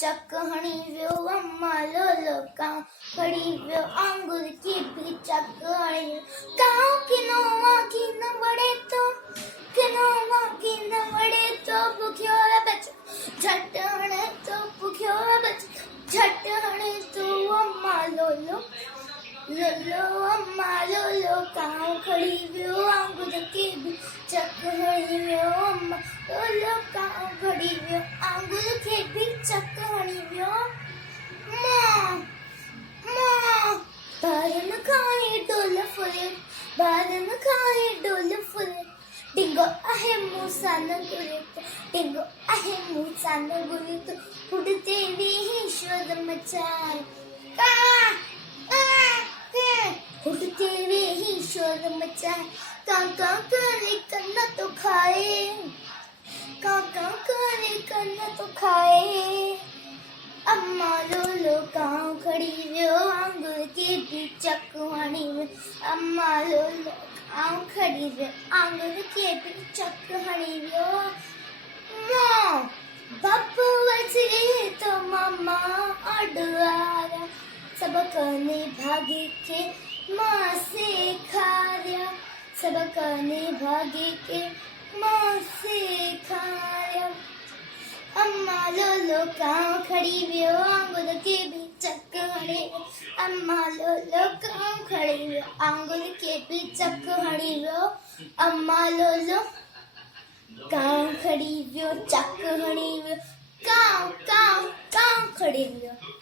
चक हणी वियो अम्मा लोलो कांव खड़ी वियो आंगुर की भी चक हणी कांव किनोवा की न वड़े तो किनोवा की न वड़े तो भुखियो बच झट हणे तो भुखियो बच झट हणे तो अम्मा लोलो लोलो अम्मा लोलो कांव खड़ी वियो आंगुर की भी चक हणी वियो अम्मा लोलो कांव खड़ी वियो आंगुर की भी चक हणी वियो मां मां बारन खाए डोल फुले बारन खाए डोल फुले टिंगो आहे मूसा न गुरित टिंगो आहे मूसा न गुरित उडते ईश्वर मचाए का उड़ते वे ही शोर मचाए काका करे करना तो खाए काका करे करना तो खाए अम्मा लोलो कांव खड़ी वियो आंगुर के भी चक हणी वियो अम्मा लोलो कांव खड़ी वियो आंगुर के भी चक हणी वियो मां बाप वचे तो मामा अडवारा सबक ने भागे के माँ से खाया सबक ने भागे के माँ से खाया अम्मा लोलो कांव खड़ी वियो आंगुर के भी चक हणी अम्मा लोलो कांव खड़ी वियो आंगुर के भी चक हणी वियो अम्मा लोलो कांव खड़ी वियो चक हणी वियो कांव कांव कांव खड़ी वियो।